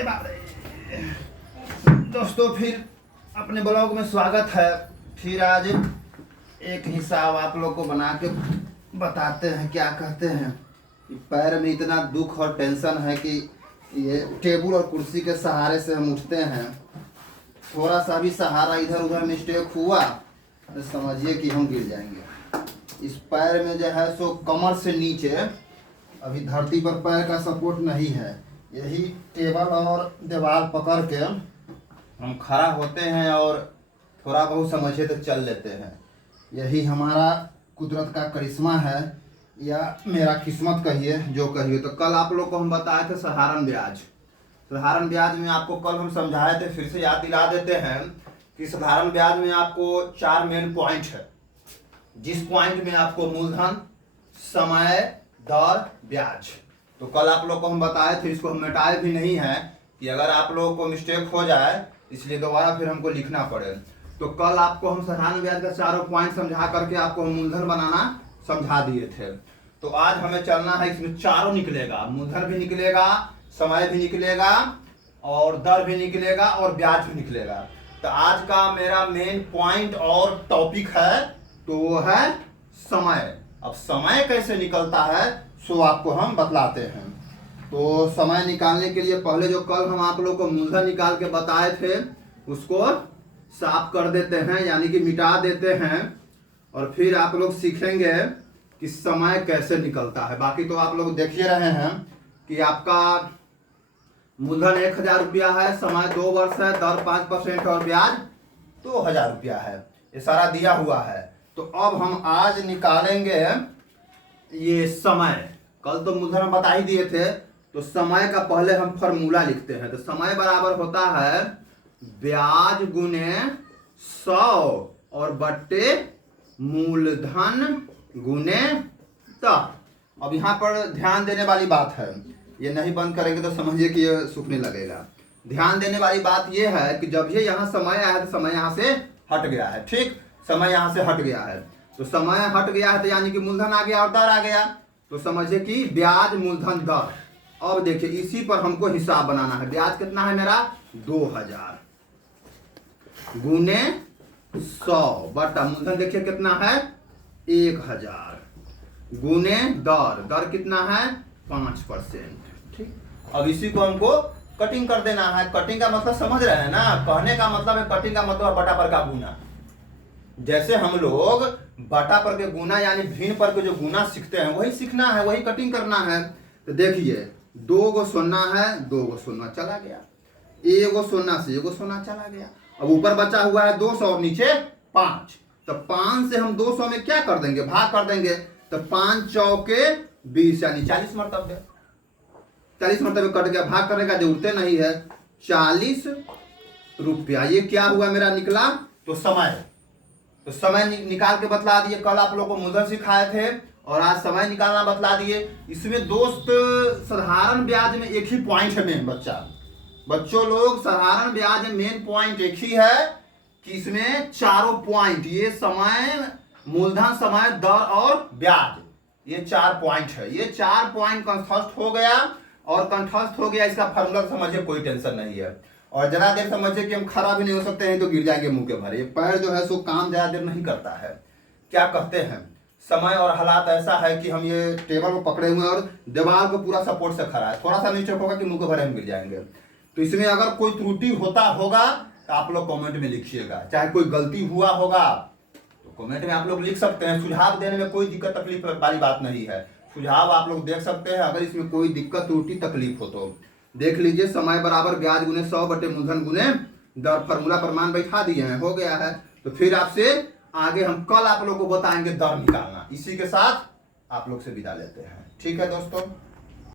अरे बाप रे दोस्तों, फिर अपने ब्लॉग में स्वागत है। फिर आज एक हिसाब आप लोग को बना के बताते हैं। क्या कहते हैं, पैर में इतना दुख और टेंशन है कि ये टेबल और कुर्सी के सहारे से हम उठते हैं। थोड़ा सा भी सहारा इधर उधर मिस्टेक हुआ तो समझिए कि हम गिर जाएंगे। इस पैर में जो है सो कमर से नीचे अभी धरती पर पैर का सपोर्ट नहीं है। यही टेबल और दीवार पकड़ के हम खड़ा होते हैं और थोड़ा बहुत समझे तो चल लेते हैं। यही हमारा कुदरत का करिश्मा है या मेरा किस्मत कहिए, जो कहिए। तो कल आप लोग को हम बताए थे साधारण ब्याज। साधारण ब्याज में आपको कल हम समझाए थे, फिर से याद दिला देते हैं कि साधारण ब्याज में आपको 4 मेन पॉइंट है। जिस पॉइंट में आपको मूलधन, समय, दर, ब्याज। तो कल आप लोग को हम बताए थे, इसको हम मिटाए भी नहीं है कि अगर आप लोगों को मिस्टेक हो जाए इसलिए दोबारा फिर हमको लिखना पड़े। तो कल आपको हम साधारण ब्याज का चारों पॉइंट समझा करके आपको हम मूलधन बनाना समझा दिए थे। तो आज हमें चलना है, इसमें चारों निकलेगा। मूलधन भी निकलेगा, समय भी निकलेगा और दर भी निकलेगा और ब्याज भी निकलेगा। तो आज का मेरा मेन पॉइंट और टॉपिक है तो वो है समय। अब समय कैसे निकलता है सो आपको हम बतलाते हैं। तो समय निकालने के लिए पहले जो कल हम आप लोग को मूलधन निकाल के बताए थे उसको साफ कर देते हैं, यानी कि मिटा देते हैं। और फिर आप लोग सीखेंगे कि समय कैसे निकलता है। बाकी तो आप लोग देख ही रहे हैं कि आपका मूलधन 1000 रुपया है, समय 2 वर्ष है, दर 5% और ब्याज 2000 रुपया है। ये सारा दिया हुआ है। तो अब हम आज निकालेंगे ये समय। कल तो मूलधन हम बता ही दिए थे। तो समय का पहले हम फॉर्मूला लिखते हैं। तो समय बराबर होता है ब्याज गुने 100 और बट्टे मूलधन गुने दर। अब यहाँ पर ध्यान देने वाली बात है, ये नहीं बंद करेंगे तो समझिए कि ये सूखने लगेगा। ध्यान देने वाली बात ये है कि जब ये यहाँ समय आया है तो समय यहाँ से हट गया है। ठीक, समय यहाँ से हट गया है। तो समय हट गया है तो यानी कि मूलधन आ गया और दर आ गया। तो समझिए कि ब्याज मूलधन दर। अब देखिए इसी पर हमको हिसाब बनाना है। ब्याज कितना है मेरा 2000 गुने 100 बटा मूलधन देखिए कितना है 1000 गुने दर। दर कितना है 5%। ठीक, अब इसी को हमको कटिंग कर देना है। कटिंग का मतलब समझ रहे हैं ना। कहने का मतलब है कटिंग का मतलब बटा पर का गुना। जैसे हम लोग बटा पर के गुना यानी भिन्न पर के जो गुना सीखते हैं वही सीखना है, वही कटिंग करना है। तो देखिए 2 गो सोना है, 2 गो सोना चला गया, 1 गो सोना से 1 गो सोना चला गया। अब ऊपर बचा हुआ है 200 और नीचे 5। तो 5 से हम 200 में क्या कर देंगे, भाग कर देंगे। तो 5 चौके 20 यानी 40 मरतबे। 40 मरतबे कट गया, भाग करने का जरूरत नहीं है। 40 रुपया ये क्या हुआ मेरा निकला। तो समय, तो समय निकाल के बतला दिए। कल आप लोग को मूलधन सिखाए थे और आज समय निकालना बतला दिए। इसमें दोस्त साधारण ब्याज में एक ही पॉइंट है मेन। बच्चों लोग साधारण ब्याज में मेन पॉइंट एक ही है कि इसमें चारों पॉइंट, ये समय, मूलधन, समय, दर और ब्याज, ये 4 पॉइंट है। ये 4 पॉइंट कंठस्थ हो गया और कंठस्थ हो गया इसका फॉर्मूला समझिए, कोई टेंशन नहीं है। और ज्यादा देर समझिए कि हम खड़ा भी नहीं हो सकते हैं तो गिर जाएंगे मुंह के भर। ये पैर जो है सो काम ज्यादा देर नहीं करता है। क्या कहते हैं, समय और हालात ऐसा है कि हम ये टेबल को पकड़े हुए और दीवार को पूरा सपोर्ट से खड़ा है। थोड़ा सा नीचे होगा कि मुंह के भरे हम गिर जाएंगे। तो इसमें अगर कोई त्रुटि होता होगा तो आप लोग कमेंट में लिखिएगा। चाहे कोई गलती हुआ होगा तो कमेंट में आप लोग लिख सकते हैं। सुझाव देने में कोई दिक्कत तकलीफ वाली बात नहीं है। सुझाव आप लोग देख सकते हैं। अगर इसमें कोई दिक्कत त्रुटि तकलीफ हो तो देख लीजिए। समय बराबर ब्याज गुने 100 बटे मूलधन गुने दर। फॉर्मूला प्रमाण बैठा दिए हैं, हो गया है। तो फिर आपसे आगे हम कल आप लोग को बताएंगे दर निकालना। इसी के साथ आप लोग से विदा लेते हैं। ठीक है दोस्तों।